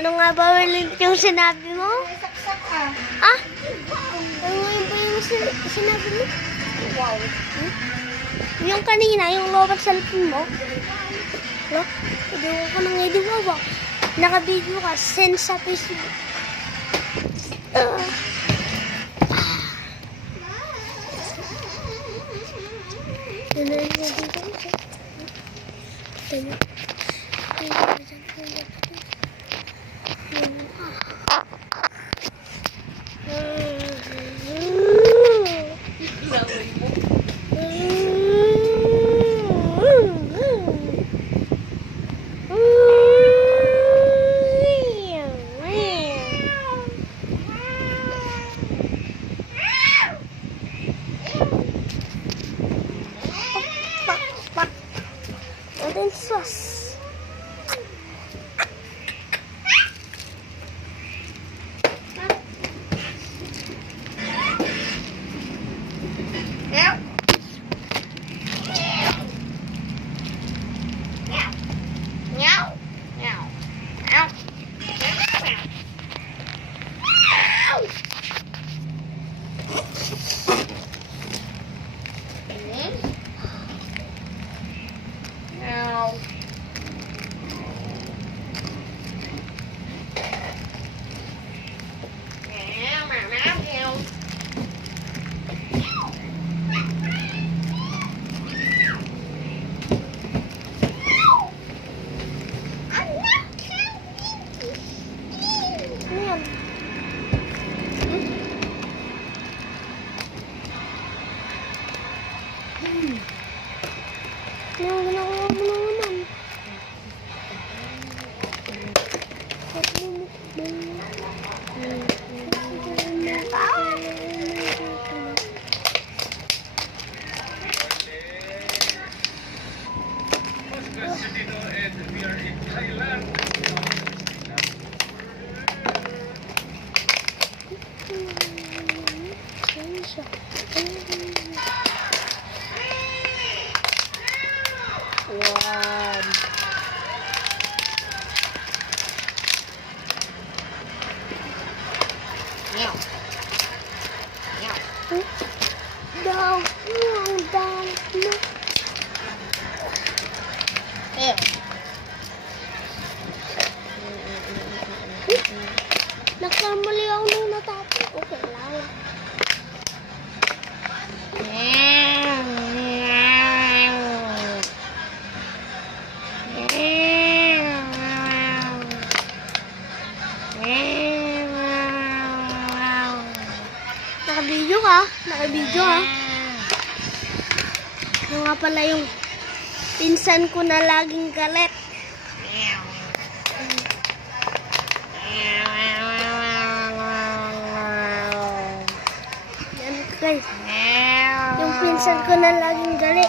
Ano nga ba ulit yung sinabi mo? Saksak ah. Ah? Ano nga ba yung sinabi mo? Wow. Yung kanina, yung lowbat cellphone mo? Lo? Idiwa ko nang idiwa ba? Naka-video ka, send sa Facebook. Sus. Yung ginagawa mo na naman. We are in Thailand. Wow. Down, down, no. Nagkamali ako nung natapos. Okay lang. Naka-video ka? Naka-video ha? Yung nga pala yung pinsan ko na laging galit. Yan guys. Yung pinsan ko na laging galit.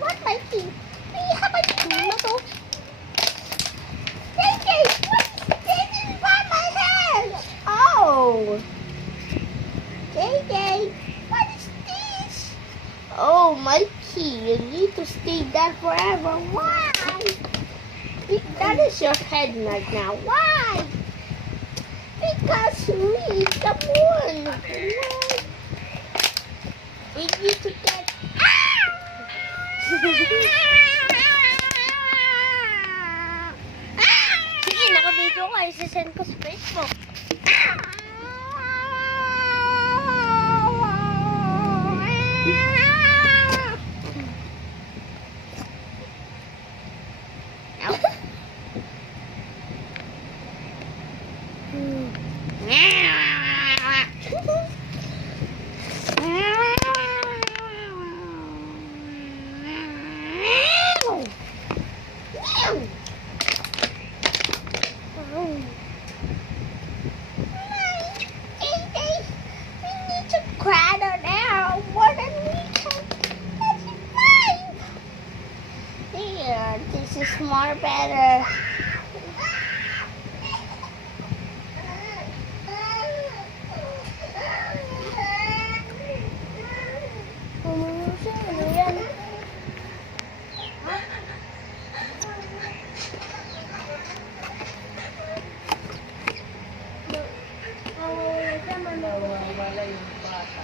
What my teeth? May habang na to. JJ, this is by my head. Oh. JJ, what is this? Oh, Mikey, you need to stay there forever. Why? That is your head right now. Why? Because we, the moon. We need to get sige, naka-video ko. Isasend ko sa Facebook. here. This is more better. Ano yan? Nawawala yung bata.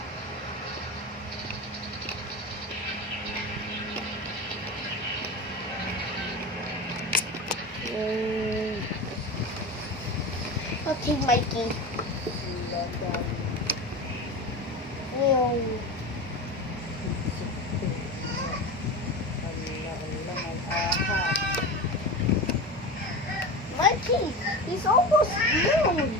Okay, Mikey. Yung Mikey, he's almost done.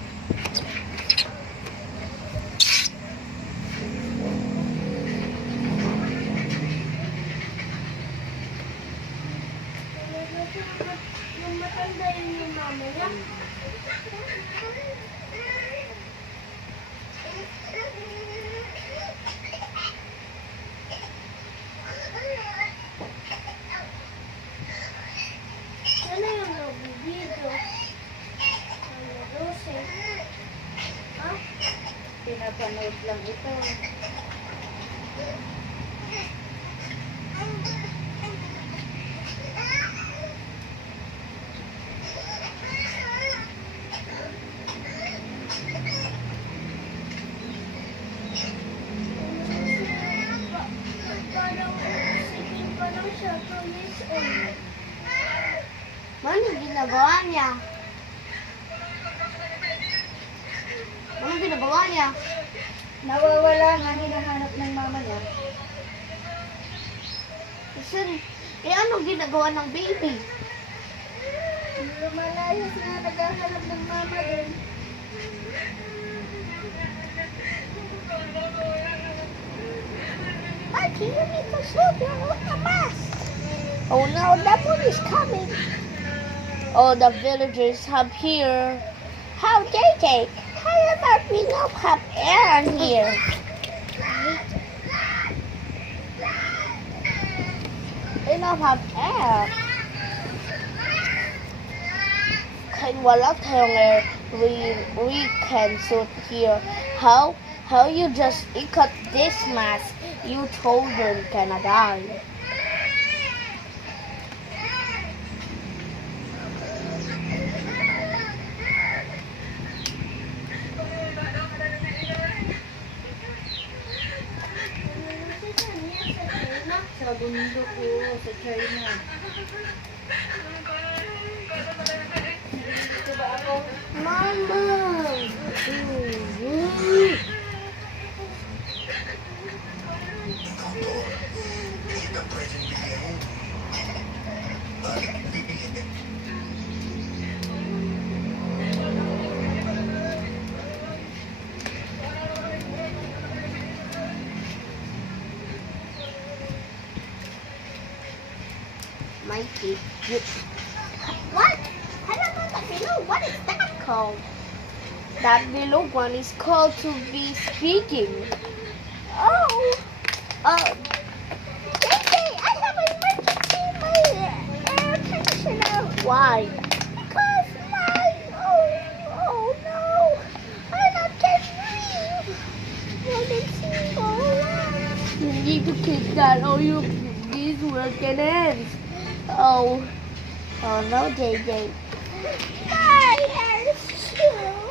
Yung matanda yun yung mama niya. Ano yung nabibidyo? Ano, Rose? Ha? Pinapanood lang ito. Parang sige pa lang siya, 2 years old. Ano ginagawa niya? Ano ginagawa niya? Nawawala nga, hinahanap ng mama niya. Kasi, ano ginagawa ng baby? Lumalayas na, naghahanap ng mama din. Mikey, you need to slow down with the mask. Oh no, that one is coming. Oh, the villagers have here. How JJ? How about we not have air in here? We don't have air. Kaya wala tayong air. We can suit here. How you just ikat this mask? You children gonna die. Sa bundok ko, sa China. Dito ba ako? Mama. Mikey, what? What is that called? That below one is called to be speaking. Oh, JJ, I have an emergency in my air conditioner. Why? Because oh no, I'm not getting real. You need to keep that or these will get ends. Oh no, JJ. My hair is too.